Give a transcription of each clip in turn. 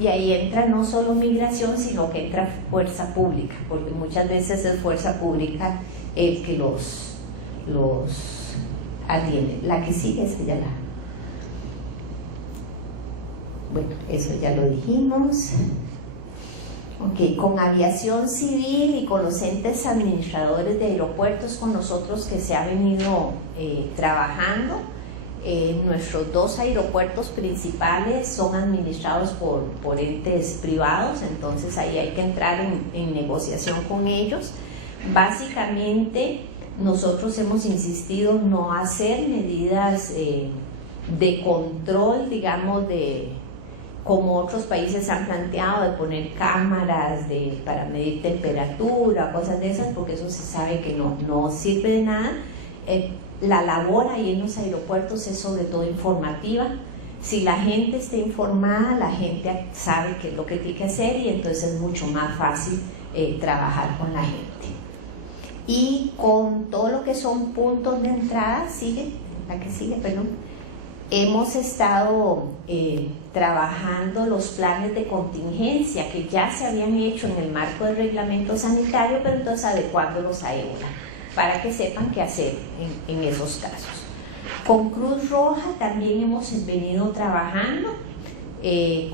Y ahí entra no solo migración, sino que entra fuerza pública, porque muchas veces es fuerza pública el que los atiende. La que sigue es ya la... Bueno, eso ya lo dijimos. Ok, con aviación civil y con los entes administradores de aeropuertos con nosotros que se ha venido trabajando. Nuestros 2 aeropuertos principales son administrados por entes privados, entonces ahí hay que entrar en negociación con ellos. Básicamente nosotros hemos insistido no hacer medidas de control, digamos, como otros países han planteado, de poner cámaras para medir temperatura, cosas de esas, porque eso se sabe que no sirve de nada. La labor ahí en los aeropuertos es sobre todo informativa. Si la gente está informada, la gente sabe qué es lo que tiene que hacer y entonces es mucho más fácil trabajar con la gente. Y con todo lo que son puntos de entrada, hemos estado trabajando los planes de contingencia que ya se habían hecho en el marco del reglamento sanitario, pero entonces adecuándolos a ébola, para que sepan qué hacer en esos casos. Con Cruz Roja también hemos venido trabajando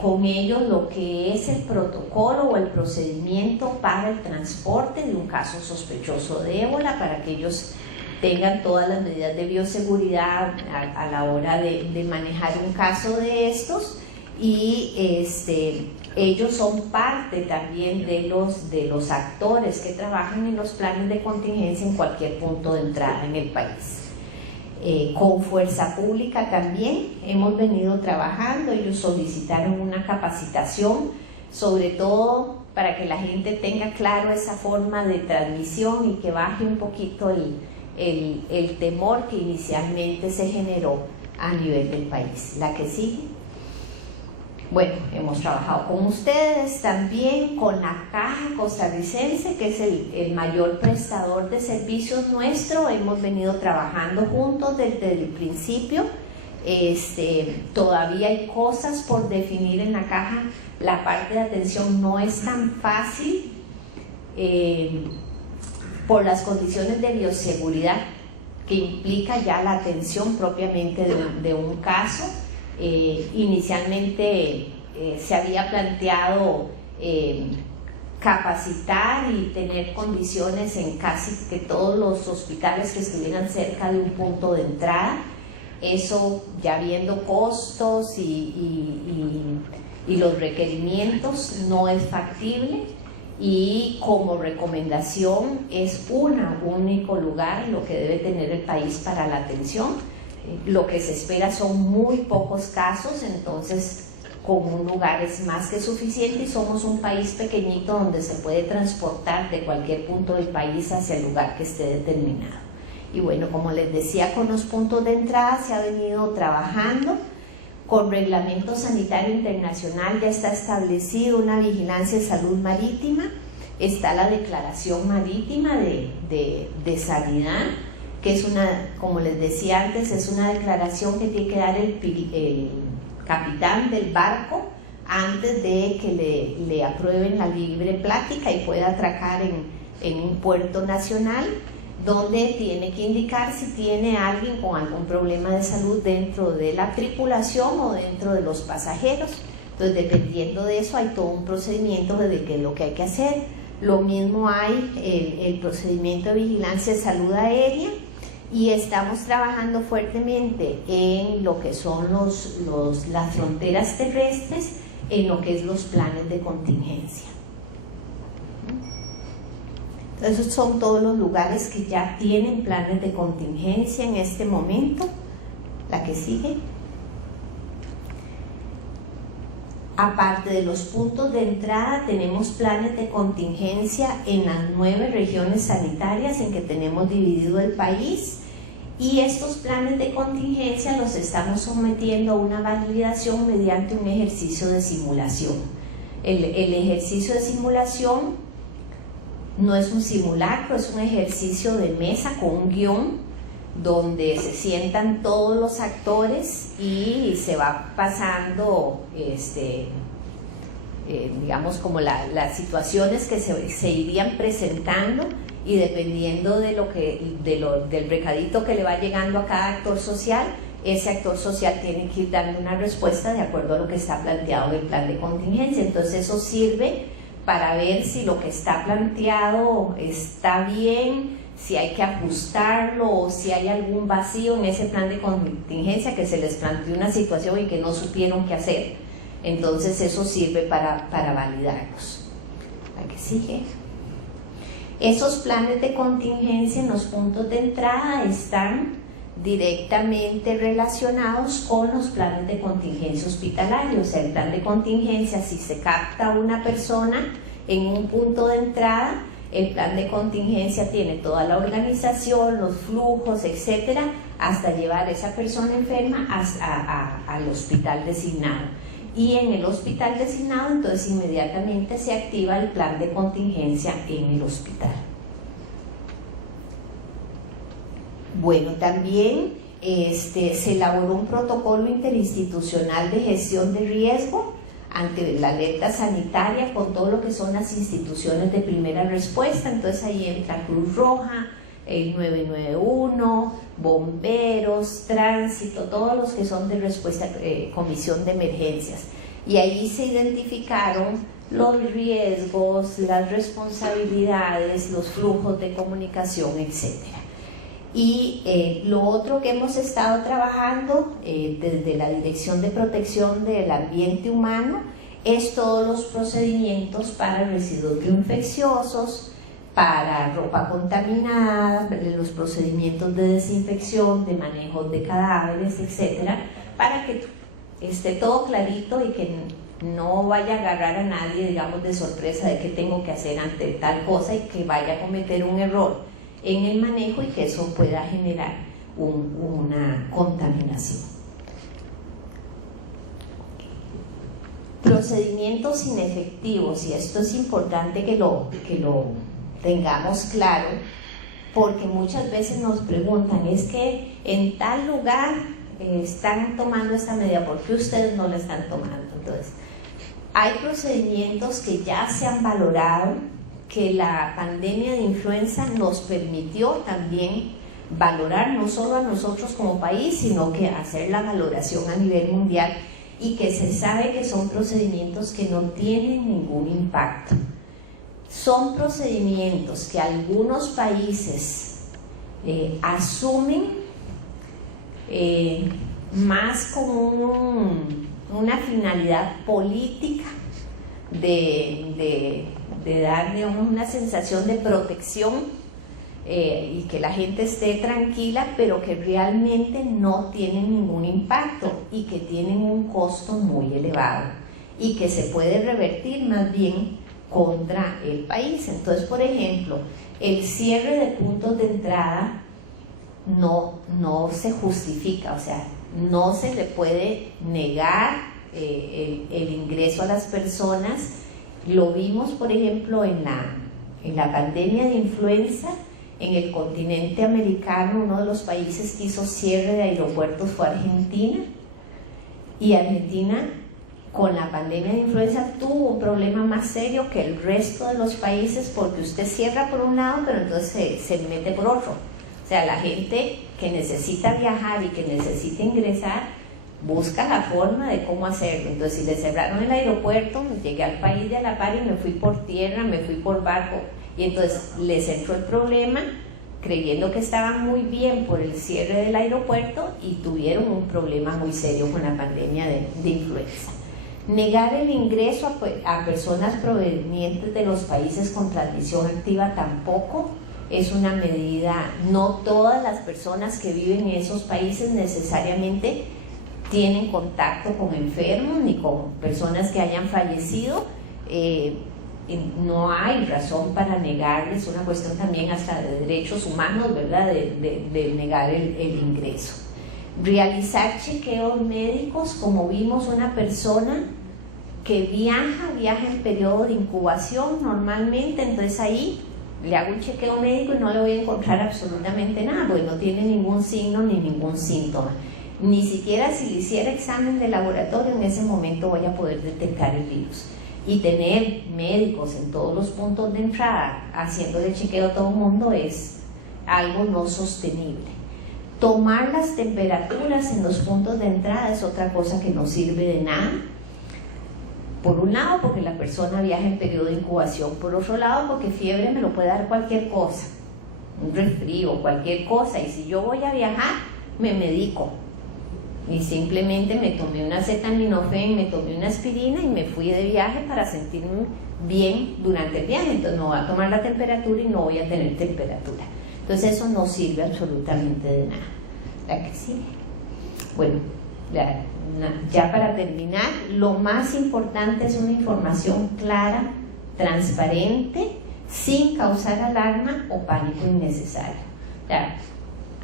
con ellos lo que es el protocolo o el procedimiento para el transporte de un caso sospechoso de ébola, para que ellos tengan todas las medidas de bioseguridad a la hora de manejar un caso de estos. Y ellos son parte también de los actores que trabajan en los planes de contingencia en cualquier punto de entrada en el país. Con Fuerza Pública también hemos venido trabajando. Ellos solicitaron una capacitación, sobre todo para que la gente tenga claro esa forma de transmisión y que baje un poquito el temor que inicialmente se generó a nivel del país. La que sigue. Bueno, hemos trabajado con ustedes también, con la Caja Costarricense, que es el mayor prestador de servicios nuestro. Hemos venido trabajando juntos desde el principio. Todavía hay cosas por definir en la Caja. La parte de atención no es tan fácil por las condiciones de bioseguridad que implica ya la atención propiamente de un caso. Inicialmente se había planteado capacitar y tener condiciones en casi que todos los hospitales que estuvieran cerca de un punto de entrada. Eso, ya viendo costos y los requerimientos, no es factible, y como recomendación es un único lugar lo que debe tener el país para la atención. Lo que se espera son muy pocos casos, entonces con un lugar es más que suficiente, y somos un país pequeñito donde se puede transportar de cualquier punto del país hacia el lugar que esté determinado. Y bueno, como les decía, con los puntos de entrada se ha venido trabajando. Con reglamento sanitario internacional ya está establecido una vigilancia de salud marítima, está la declaración marítima de sanidad, que es una, como les decía antes, es una declaración que tiene que dar el capitán del barco antes de que le aprueben la libre plática y pueda atracar en un puerto nacional, donde tiene que indicar si tiene alguien con algún problema de salud dentro de la tripulación o dentro de los pasajeros. Entonces, dependiendo de eso, hay todo un procedimiento de qué es lo que hay que hacer. Lo mismo hay el procedimiento de vigilancia de salud aérea, y estamos trabajando fuertemente en lo que son las fronteras terrestres, en lo que es los planes de contingencia. Esos son todos los lugares que ya tienen planes de contingencia en este momento. La que sigue. Aparte de los puntos de entrada, tenemos planes de contingencia en las 9 regiones sanitarias en que tenemos dividido el país, y estos planes de contingencia los estamos sometiendo a una validación mediante un ejercicio de simulación. El ejercicio de simulación no es un simulacro, es un ejercicio de mesa con un guión donde se sientan todos los actores y se va pasando digamos, como las situaciones que se irían presentando, y dependiendo de del recadito que le va llegando a cada actor social, ese actor social tiene que ir dando una respuesta de acuerdo a lo que está planteado en el plan de contingencia. Entonces eso sirve para ver si lo que está planteado está bien, si hay que ajustarlo o si hay algún vacío en ese plan de contingencia, que se les planteó una situación y que no supieron qué hacer. Entonces eso sirve para validarlos. ¿La que sigue? Esos planes de contingencia en los puntos de entrada están directamente relacionados con los planes de contingencia hospitalarios. O sea, el plan de contingencia, si se capta una persona en un punto de entrada, el plan de contingencia tiene toda la organización, los flujos, etcétera, hasta llevar a esa persona enferma al hospital designado. Y en el hospital designado, entonces inmediatamente se activa el plan de contingencia en el hospital. Bueno, también se elaboró un protocolo interinstitucional de gestión de riesgo ante la alerta sanitaria con todo lo que son las instituciones de primera respuesta. Entonces ahí entra Cruz Roja, el 991, bomberos, tránsito, todos los que son de respuesta, comisión de emergencias. Y ahí se identificaron los riesgos, las responsabilidades, los flujos de comunicación, etc. Y lo otro que hemos estado trabajando desde la Dirección de Protección del Ambiente Humano es todos los procedimientos para residuos infecciosos, para ropa contaminada, los procedimientos de desinfección, de manejo de cadáveres, etcétera, para que esté todo clarito y que no vaya a agarrar a nadie, digamos, de sorpresa de qué tengo que hacer ante tal cosa y que vaya a cometer un error en el manejo y que eso pueda generar una contaminación. Procedimientos inefectivos, y esto es importante que lo tengamos claro, porque muchas veces nos preguntan, es que en tal lugar están tomando esta medida, ¿por qué ustedes no la están tomando? Entonces, hay procedimientos que ya se han valorado, que la pandemia de influenza nos permitió también valorar, no solo a nosotros como país, sino que hacer la valoración a nivel mundial, y que se sabe que son procedimientos que no tienen ningún impacto. Son procedimientos que algunos países asumen más como una finalidad política de darle una sensación de protección y que la gente esté tranquila, pero que realmente no tienen ningún impacto y que tienen un costo muy elevado y que se puede revertir más bien contra el país. Entonces, por ejemplo, el cierre de puntos de entrada no se justifica, o sea, no se le puede negar el ingreso a las personas. Lo vimos, por ejemplo, en la pandemia de influenza. En el continente americano, uno de los países que hizo cierre de aeropuertos fue Argentina, y Argentina con la pandemia de influenza tuvo un problema más serio que el resto de los países, porque usted cierra por un lado, pero entonces se mete por otro. O sea, la gente que necesita viajar y que necesita ingresar busca la forma de cómo hacerlo. Entonces, si le cerraron el aeropuerto, llegué al país de a la par y me fui por tierra, me fui por barco, y entonces les entró el problema creyendo que estaban muy bien por el cierre del aeropuerto y tuvieron un problema muy serio con la pandemia de influenza. Negar el ingreso a personas provenientes de los países con transmisión activa tampoco es una medida. No todas las personas que viven en esos países necesariamente tienen contacto con enfermos ni con personas que hayan fallecido. No hay razón para negarles, una cuestión también hasta de derechos humanos, ¿verdad?, de negar el ingreso. Realizar chequeos médicos, como vimos, una persona que viaja en periodo de incubación normalmente, entonces ahí le hago un chequeo médico y no le voy a encontrar absolutamente nada, porque no tiene ningún signo ni ningún síntoma. Ni siquiera si le hiciera examen de laboratorio en ese momento voy a poder detectar el virus. y tener médicos en todos los puntos de entrada haciéndole chequeo a todo el mundo es algo no sostenible. Tomar las temperaturas en los puntos de entrada es otra cosa que no sirve de nada. Por un lado, porque la persona viaja en periodo de incubación. Por otro lado, porque fiebre me lo puede dar cualquier cosa, un resfrío, cualquier cosa. Y si yo voy a viajar, me medico. Y simplemente me tomé una acetaminofén, me tomé una aspirina y me fui de viaje para sentirme bien durante el viaje. Entonces no voy a tomar la temperatura y no voy a tener temperatura. Entonces eso no sirve absolutamente de nada. ¿La que sigue? Bueno, ya para terminar, lo más importante es una información clara, transparente, sin causar alarma o pánico innecesario.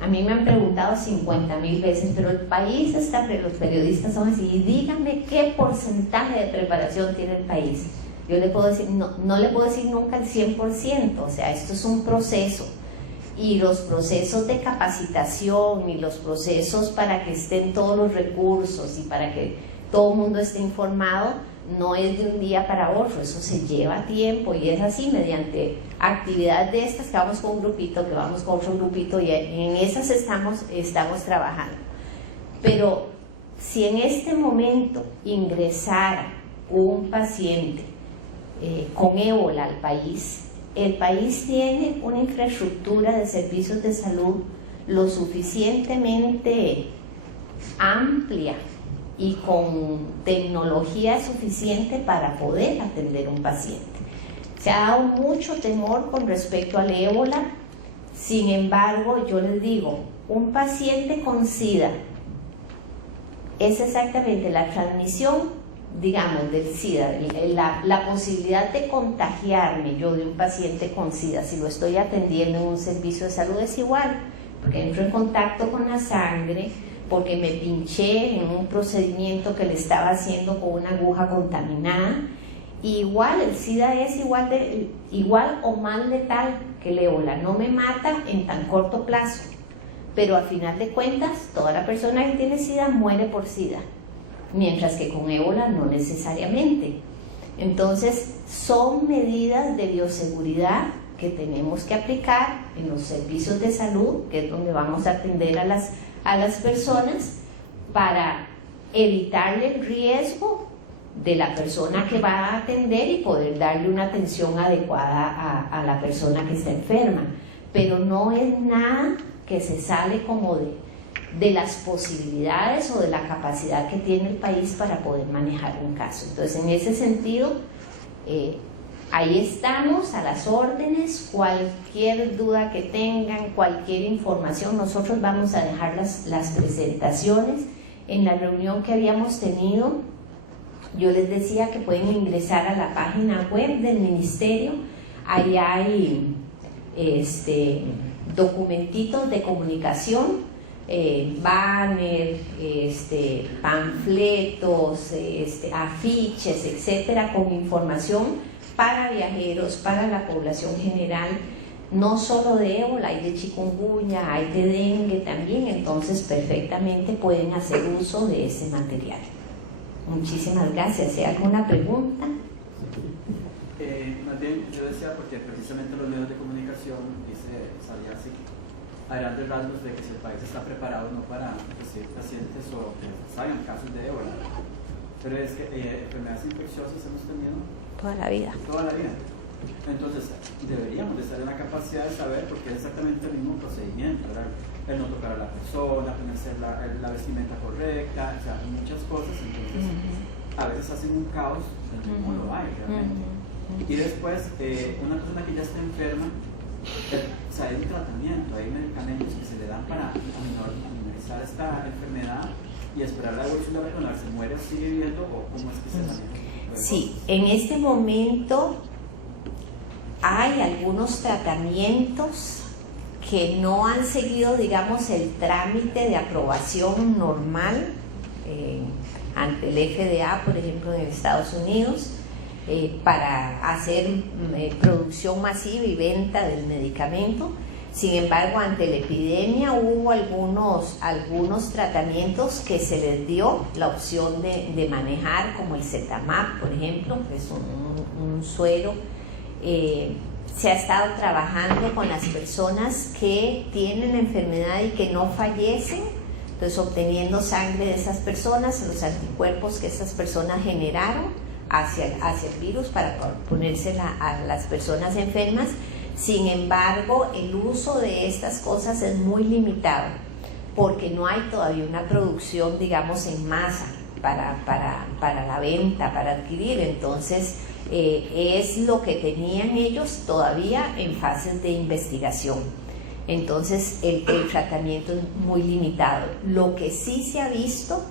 A mí me han preguntado 50,000 veces, pero el país está, los periodistas son así, y díganme qué porcentaje de preparación tiene el país. Yo le puedo decir, no le puedo decir nunca el 100%, o sea, esto es un proceso. Y los procesos de capacitación y los procesos para que estén todos los recursos y para que todo el mundo esté informado, no es de un día para otro, eso se lleva tiempo y es así mediante actividades de estas que vamos con un grupito, que vamos con otro grupito y en esas estamos trabajando. Pero si en este momento ingresara un paciente con ébola al país, el país tiene una infraestructura de servicios de salud lo suficientemente amplia y con tecnología suficiente para poder atender a un paciente. Se ha dado mucho temor con respecto al ébola, sin embargo, yo les digo, un paciente con SIDA es exactamente la transmisión, digamos, del SIDA, la posibilidad de contagiarme yo de un paciente con SIDA, si lo estoy atendiendo en un servicio de salud, es igual, porque entro en contacto con la sangre, porque me pinché en un procedimiento que le estaba haciendo con una aguja contaminada. Y igual el SIDA es igual o más letal que el ébola, no me mata en tan corto plazo, pero al final de cuentas toda la persona que tiene SIDA muere por SIDA, mientras que con ébola no necesariamente. Entonces son medidas de bioseguridad que tenemos que aplicar en los servicios de salud, que es donde vamos a atender a las personas, para evitarle el riesgo de la persona que va a atender y poder darle una atención adecuada a la persona que está enferma. Pero no es nada que se sale como de las posibilidades o de la capacidad que tiene el país para poder manejar un caso. Entonces, en ese sentido, ahí estamos a las órdenes. Cualquier duda que tengan, cualquier información, nosotros vamos a dejar las presentaciones. En la reunión que habíamos tenido, yo les decía que pueden ingresar a la página web del ministerio. Ahí hay documentitos de comunicación, banner, panfletos, afiches, etcétera, con información para viajeros, para la población general, no solo de ébola, hay de chikungunya, hay de dengue también, entonces perfectamente pueden hacer uso de ese material. Muchísimas gracias. ¿Hay alguna pregunta? Más bien, yo decía, porque precisamente los medios de comunicación, dice Salia, así, a grandes rasgos de que si el país está preparado no para recibir pacientes o que salgan casos de ébola, pero es que enfermedades infecciosas hemos tenido toda la vida. Entonces deberíamos de estar en la capacidad de saber, porque es exactamente el mismo procedimiento, ¿verdad? El no tocar a la persona, ponerse la vestimenta correcta, o sea, muchas cosas. Entonces a veces hacen un caos donde no lo hay realmente. Y después, una persona que ya está enferma, o sea, hay un tratamiento, hay medicamentos que se le dan para minorizar esta enfermedad y esperar la evolución de la persona. ¿Se muere o sigue viviendo o cómo es que se maneja? Sí, en este momento hay algunos tratamientos que no han seguido, digamos, el trámite de aprobación normal ante el FDA, por ejemplo, en Estados Unidos, para hacer producción masiva y venta del medicamento, Sin embargo, ante la epidemia hubo algunos tratamientos que se les dio la opción de manejar, como el Zetamap, por ejemplo, que es un suero. Se ha estado trabajando con las personas que tienen la enfermedad y que no fallecen, entonces obteniendo sangre de esas personas, los anticuerpos que esas personas generaron hacia el virus para ponérsela a las personas enfermas. Sin embargo, el uso de estas cosas es muy limitado porque no hay todavía una producción, digamos, en masa para la venta, para adquirir. Entonces, es lo que tenían ellos todavía en fases de investigación. Entonces, el tratamiento es muy limitado. Lo que sí se ha visto,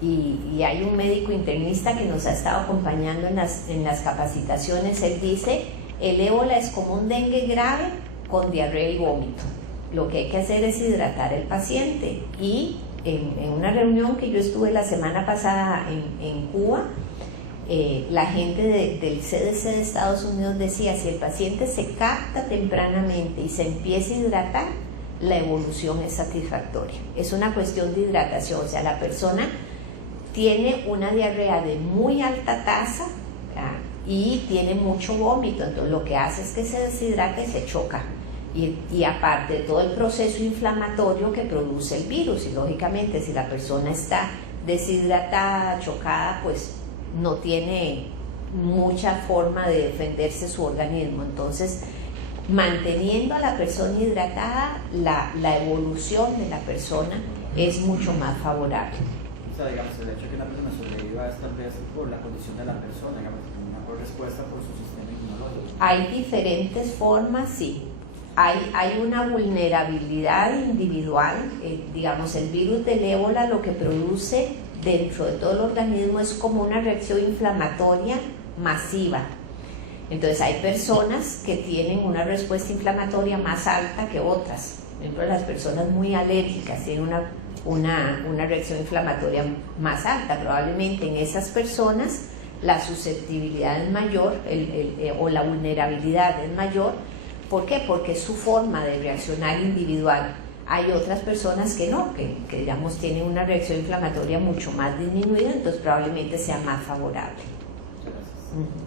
y hay un médico internista que nos ha estado acompañando en las capacitaciones, él dice: el ébola es como un dengue grave con diarrea y vómito. Lo que hay que hacer es hidratar al paciente. Y en una reunión que yo estuve la semana pasada en Cuba, la gente del CDC de Estados Unidos decía: si el paciente se capta tempranamente y se empieza a hidratar, la evolución es satisfactoria. Es una cuestión de hidratación, o sea, la persona tiene una diarrea de muy alta tasa y tiene mucho vómito, entonces lo que hace es que se deshidrata y se choca, y aparte de todo el proceso inflamatorio que produce el virus, y lógicamente si la persona está deshidratada, chocada, pues no tiene mucha forma de defenderse su organismo. Entonces, manteniendo a la persona hidratada, la evolución de la persona es mucho más favorable. O sea, digamos, el hecho de que una persona sobreviva es tal vez por la condición de la persona, digamos, una respuesta por su sistema inmunológico. Hay diferentes formas, sí. Hay una vulnerabilidad individual, digamos, el virus del ébola lo que produce dentro de todo el organismo es como una reacción inflamatoria masiva. Entonces hay personas que tienen una respuesta inflamatoria más alta que otras. Por ejemplo, las personas muy alérgicas tienen una reacción inflamatoria más alta. Probablemente en esas personas la susceptibilidad es mayor o la vulnerabilidad es mayor. ¿Por qué? Porque es su forma de reaccionar individual. Hay otras personas que no, que digamos tienen una reacción inflamatoria mucho más disminuida, entonces probablemente sea más favorable. Muchas gracias.